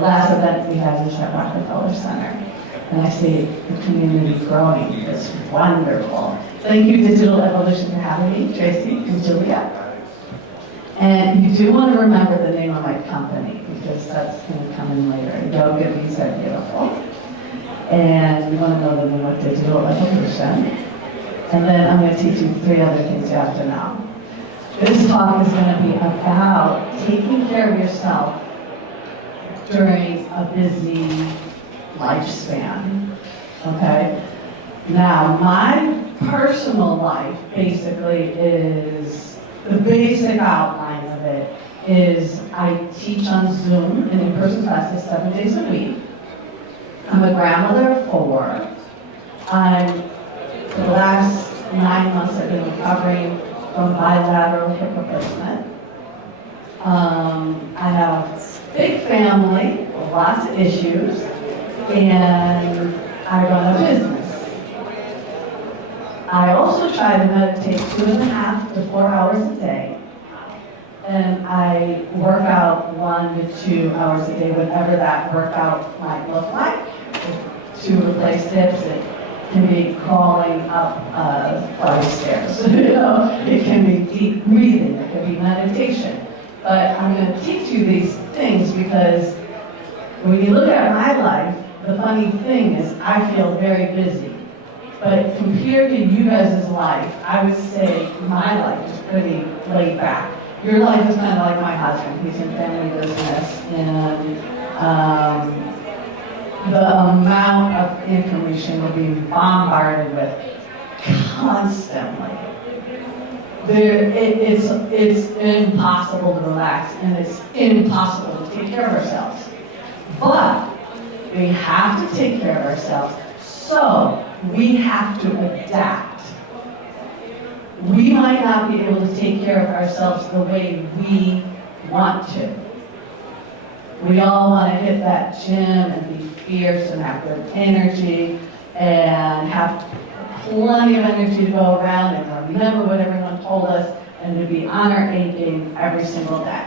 The last event we had was at Rockefeller Center. And I see the community growing. It's wonderful. Thank you, Digital Evolution, for having me, Tracy and Julia. And you do want to remember the name of my company, because that's going to come in later. Yoga Bees Are Beautiful. And you want to know the name of Digital Evolution. And then I'm going to teach you 3 other things you have to know. This talk is going to be about taking care of yourself during a busy lifespan, okay? Now, my personal life basically is, the basic outline of it is I teach on Zoom and in-person classes 7 days a week. I'm a grandmother of 4. For the last 9 months I've been recovering from bilateral hip replacement. I have a big family, lots of issues, and I run a business. I also try to meditate 2.5 to 4 hours a day, and I work out 1 to 2 hours a day, whatever that workout might look like. To replace hips, it can be crawling up flight of stairs. It can be deep breathing, it can be meditation. But I'm going to teach you these things because when you look at my life, the funny thing is I feel very busy. But compared to you guys' life, I would say my life is pretty laid back. Your life is kind of like my husband. He's in family business, and the amount of information we're being bombarded with constantly. It's impossible to relax, and it's impossible to take care of ourselves. But we have to take care of ourselves, so we have to adapt. We might not be able to take care of ourselves the way we want to. We all want to hit that gym and be fierce and have good energy and have plenty of energy to go around and remember what everyone told us and to be on our A game every single day.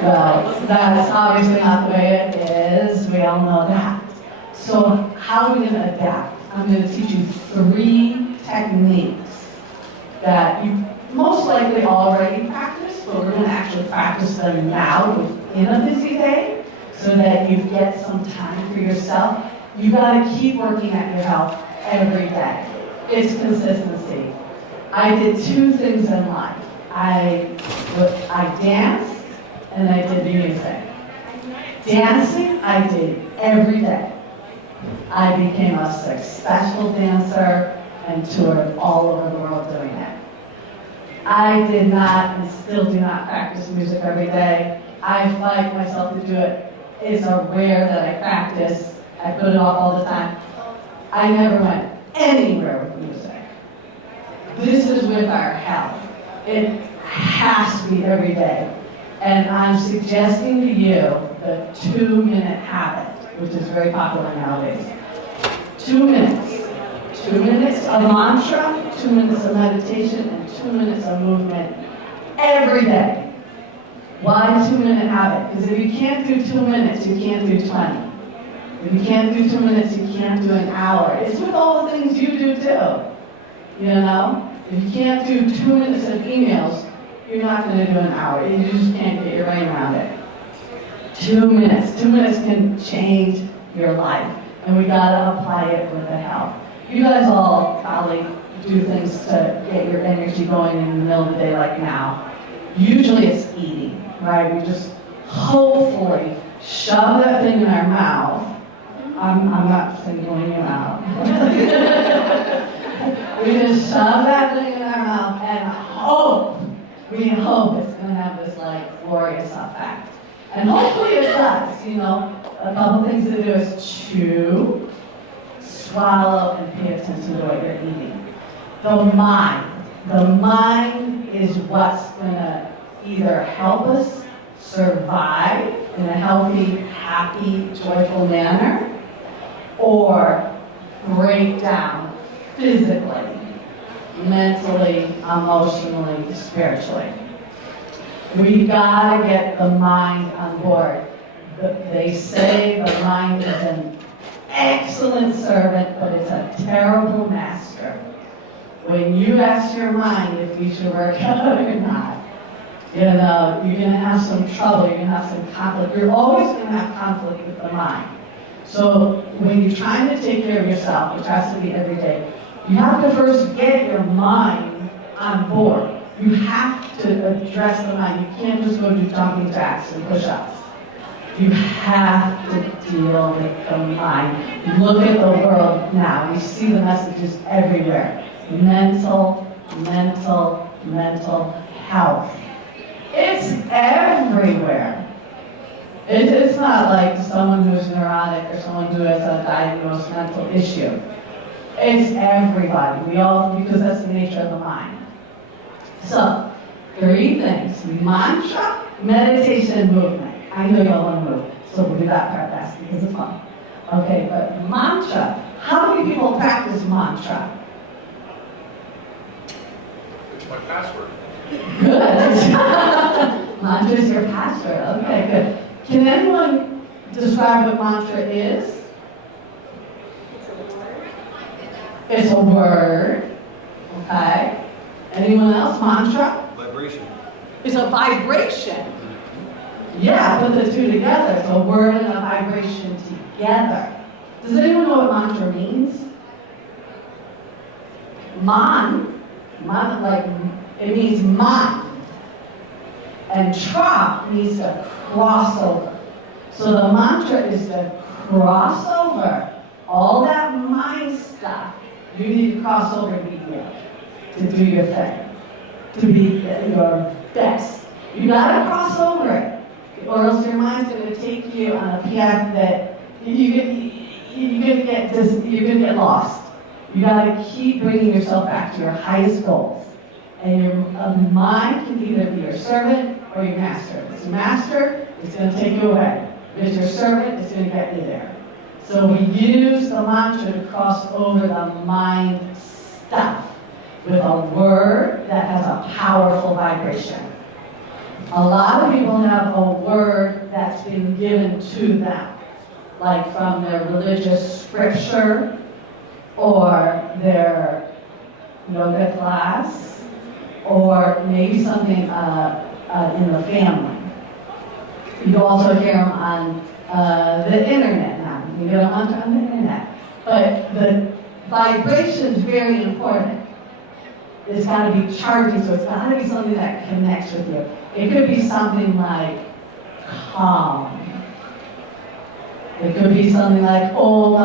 Well, that's obviously not the way it is. We all know that. So how are we going to adapt? I'm going to teach you 3 techniques that you most likely already practice, but we're going to actually practice them now within a busy day so that you get some time for yourself. You got to keep working at your health every day. It's consistency. I did 2 things in life. I danced and I did music. Dancing, I did every day. I became a successful dancer and toured all over the world doing it. I did not and still do not practice music every day. I fight myself to do it. It's rare that I practice. I put it off all the time. I never went anywhere with music. This is with our health. It has to be every day. And I'm suggesting to you the 2-minute habit, which is very popular nowadays. 2 minutes. 2 minutes of mantra, 2 minutes of meditation, and 2 minutes of movement every day. Why 2-minute habit? Because if you can't do 2 minutes, you can't do 20. If you can't do 2 minutes, you can't do an hour. It's with all the things you do too. If you can't do 2 minutes of emails, you're not going to do an hour. You just can't get your brain around it. 2 minutes. 2 minutes can change your life. And we got to apply it with the health. You guys all probably do things to get your energy going in the middle of the day like now. Usually it's eating, right? We just hopefully shove that thing in our mouth. I'm not singling you out. We just shove that thing in our mouth and we hope it's going to have this glorious effect. And hopefully it does. A couple things to do is chew, swallow, and pay attention to what you're eating. The mind is what's going to either help us survive in a healthy, happy, joyful manner, or break down physically, mentally, emotionally, spiritually. We've got to get the mind on board. They say the mind is an excellent servant, but it's a terrible master. When you ask your mind if you should work out or not, you're going to have some trouble, you're going to have some conflict. You're always going to have conflict with the mind. So when you're trying to take care of yourself, which has to be every day, you have to first get your mind on board. You have to address the mind. You can't just go do jumping jacks and push-ups. You have to deal with the mind. Look at the world now. We see the messages everywhere. Mental health. It's everywhere. It's not like someone who's neurotic or someone who has a diagnosed mental issue. It's everybody. We all, because that's the nature of the mind. So, 3 things. Mantra, meditation, movement. I know y'all want to move, so we'll do that part last because it's fun. Okay, but mantra. How many people practice mantra? It's my password. Good. Mantra is your password. Okay, good. Can anyone describe what mantra is? It's a word. Okay. Anyone else? Mantra? Vibration. It's a vibration. Yeah, put the 2 together. It's a word and a vibration together. Does anyone know what mantra means? Man, like, it means mind. And tra means to cross over. So the mantra is to cross over all that mind stuff. You need to cross over to be good, to do your thing, to be your best. You gotta cross over it, or else your mind's gonna take you on a path that you're gonna get lost. You gotta keep bringing yourself back to your highest goals. And your mind can either be your servant or your master. If it's your master, it's going to take you away. If it's your servant, it's going to get you there. So we use the mantra to cross over the mind stuff with a word that has a powerful vibration. A lot of people have a word that's been given to them, like from their religious scripture or their yoga class, or maybe something in the family. You also hear them on the internet now. You get them on the internet. But the vibration is very important. It's got to be charging, so it's got to be something that connects with you. It could be something like calm. It could be something like, oh,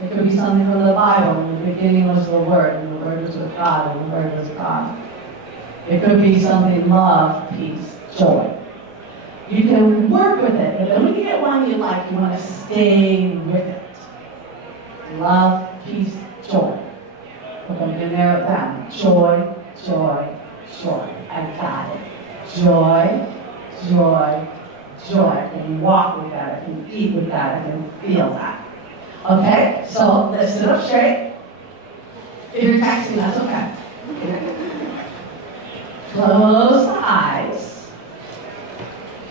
it could be something from the Bible. In the beginning was the Word, and the Word was with God, and the Word was God. It could be something love, peace, joy. You can work with it, but then when you get one you like, you want to stay with it. Love, peace, joy. We're going to narrow it down. Joy, joy, joy. I got it. Joy, joy, joy. I can walk with that. I can eat with that. I can feel that. Okay? So let's sit up straight. If you're texting, that's okay. Close the eyes.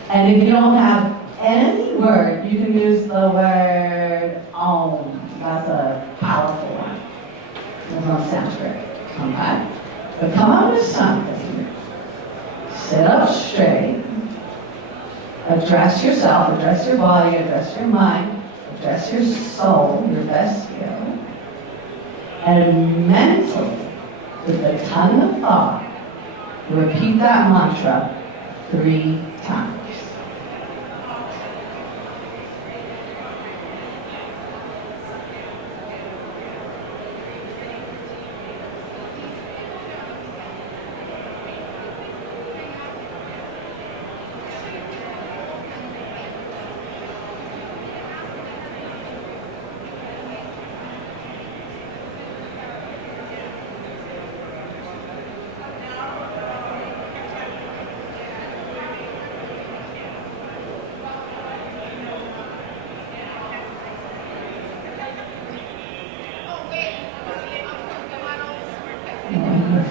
And if you don't have any word, you can use the word Om. That's a powerful one. It doesn't sound great. Okay? But come up with something. Sit up straight. Address yourself, address your body, address your mind, address your soul, your best skill. And mentally, with the tongue of thought, repeat that mantra 3 times.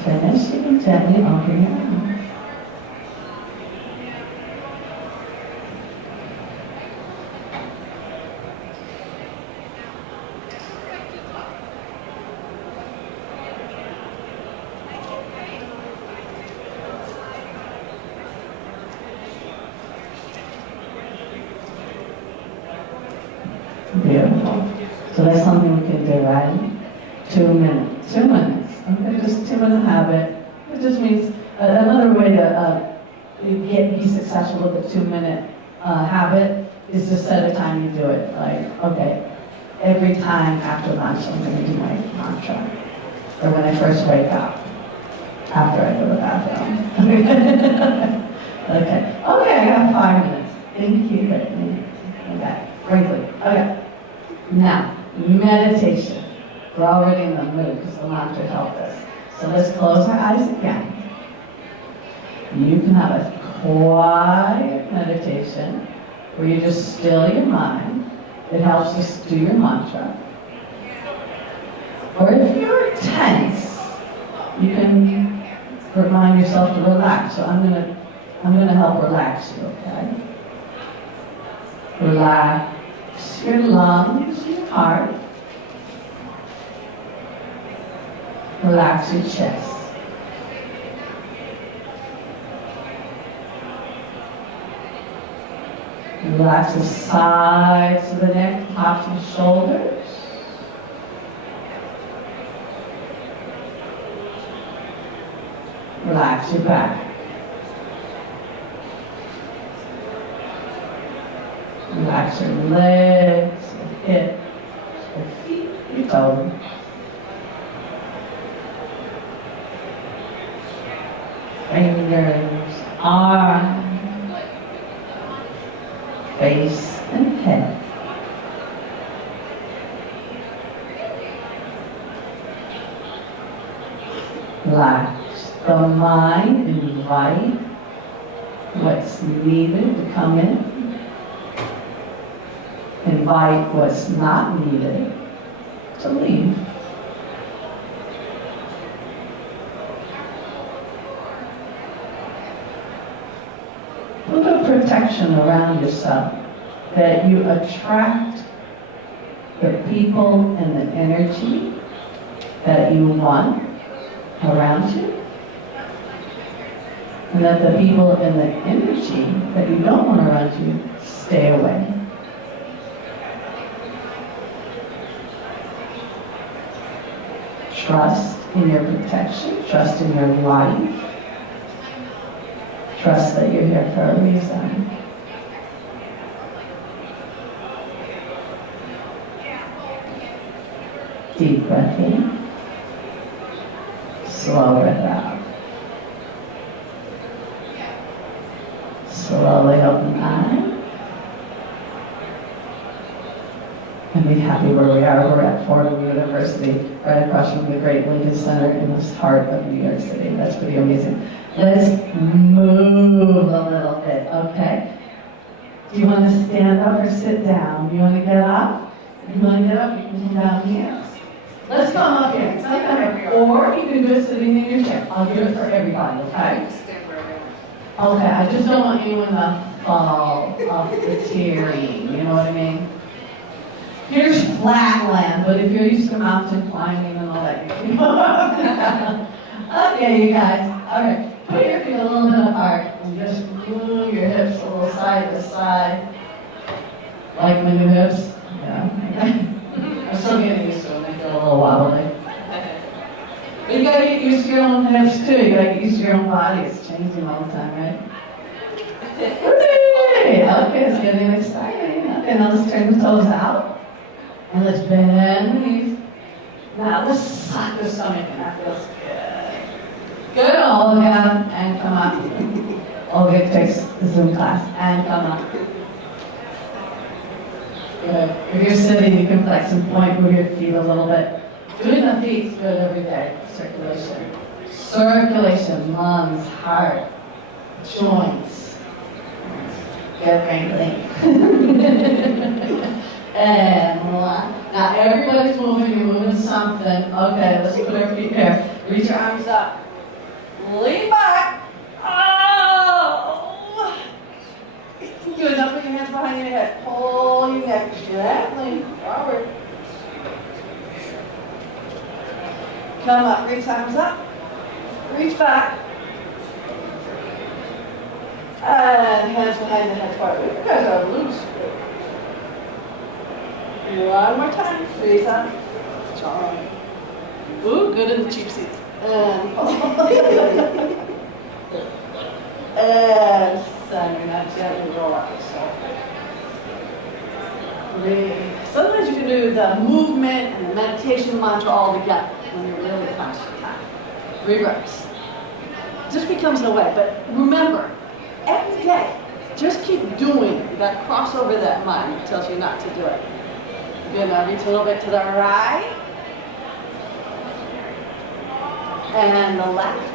finish, you can gently open your mouth. Beautiful. So that's something we can do, right? 2 minutes. 2 minutes. Okay, just 2-minute habit. It just means another way to be successful with a 2-minute habit is to set a time you do it. Like, okay, every time after lunch I'm going to do my mantra. Or when I first wake up, after I go to the bathroom. Okay, I got 5 minutes. Thank you, Brittany. Okay, quickly. Okay. Now, meditation. We're already in the mood because the mantra helped us. So let's close our eyes again. You can have a quiet meditation where you just still your mind. It helps us do your mantra. Or if you're tense, you can remind yourself to relax. So I'm gonna help relax you, okay? Relax your lungs, your heart. Relax your chest. Relax the sides of the neck, tops of the shoulders. Relax your back. Relax your legs, your hips, your feet, your toes. Fingers, arms, face, and head. Relax the mind, invite what's needed to come in. Invite what's not needed to leave. Put a protection around yourself that you attract the people and the energy that you want around you, and that the people and the energy that you don't want around you stay away. Trust in your protection, trust in your life, trust that you're here for a reason. Deep breath in, slow breath out. Slowly open the eye. And be happy where we are. We're at Fordham University, right across from the Great Lincoln Center in the heart of New York City. That's pretty amazing. Let's move a little bit, okay? Do you want to stand up or sit down? Do you want to get up? If you want to get up, you can come down here. Let's come up here. It's like that. Or you can do it sitting in your chair. I'll do it for everybody, okay? Okay, I just don't want anyone to fall off the tiering, you know what I mean? Here's flat land, but if you're used to mountain climbing and all that, you can go up. Okay, you guys. All right, put your feet a little bit apart and just move your hips a little side to side. Like my new hips? Yeah, okay. I'm still getting used to them. They feel a little wobbly. But you gotta get used to your own hips too. You gotta get used to your own body. It's changing all the time, right? Okay, it's getting exciting. Okay, now let's turn the toes out. And let's bend the knees. Now let's suck the stomach in. That feels good. Good, all down and come up. Olga takes the Zoom class and come up. Good. If you're sitting, you can flex and point, move your feet a little bit. Doing the feet is good every day. Circulation. Circulation, lungs, heart, joints. Get wrinkly. And now everybody's moving, you're moving something. Okay, let's put our feet here. Reach your arms up. Lean back. Oh! Good. Now put your hands behind your head. Pull your neck gently forward. Come up. Reach arms up. Reach back. And hands behind the head forward. You guys are loose. One more time. Reach up. Strong. Ooh, good in the cheap seats. And and center, now gently roll up. So sometimes you can do the movement and the meditation mantra all together when you're really close to time. Reverse. Just becomes a way, but remember, every day, just keep doing it. You got to cross over that mind that tells you not to do it. Good, now reach a little bit to the right. And the left.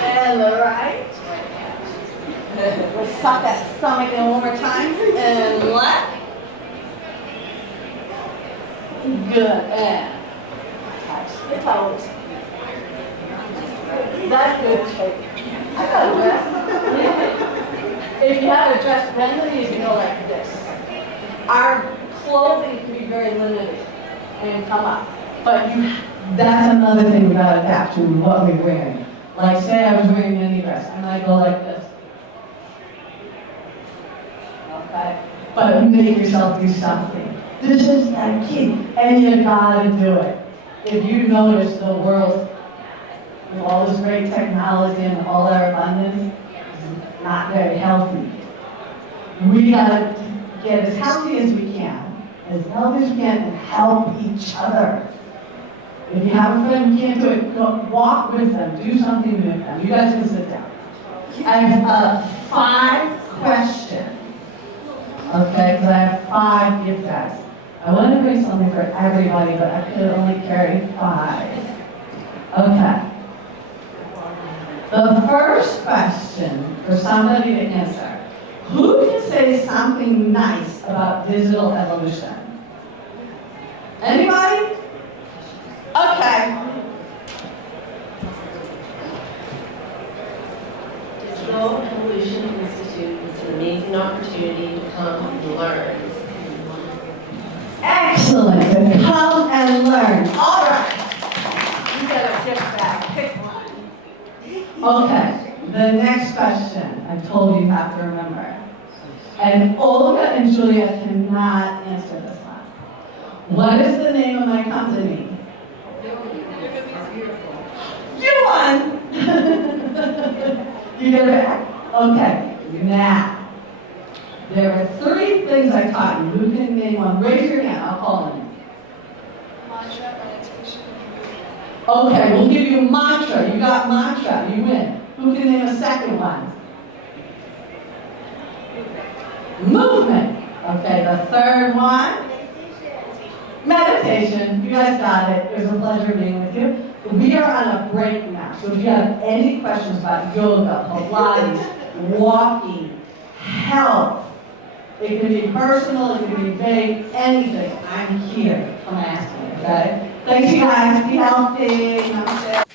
And the right. We'll suck that stomach in one more time. And left. Good. And touch the toes. That's good shape. I got a dress. If you have a dress, bend the knees and go like this. Our clothing can be very limited and come up. But that's another thing we gotta adapt to what we're wearing. Like say I was wearing a mini dress, I might go like this. Okay? But make yourself do something. This is that key, and you gotta do it. If you notice the world, with all this great technology and all our abundance, is not very healthy. We gotta get as healthy as we can, and help each other. If you have a friend who can't do it, go walk with them, do something with them. You guys can sit down. I have 5 questions, okay, because I have 5 gift bags. I want to bring something for everybody, but I could only carry 5. Okay. The first question for somebody to answer. Who can say something nice about digital evolution? Anybody? Okay. Digital Evolution Institute is an amazing opportunity to come and learn. Excellent. And come and learn. All right. You get a gift bag. Pick one. Okay. The next question. I told you you have to remember. And Olga and Julia cannot answer this one. What is the name of my company? You won! You get it back? Okay. Now, there are 3 things I taught you. Who can name one? Raise your hand. I'll call on you. Mantra, meditation. Okay, we'll give you mantra. You got mantra. You win. Who can name a second one? Movement. Okay, the third one? Meditation. You guys got it. It was a pleasure being with you. We are on a break now, so if you have any questions about yoga, Pilates, walking, health, it can be personal, it can be vague, anything, I'm here. Come ask me, okay? Thanks, you guys. Be healthy. Namaste.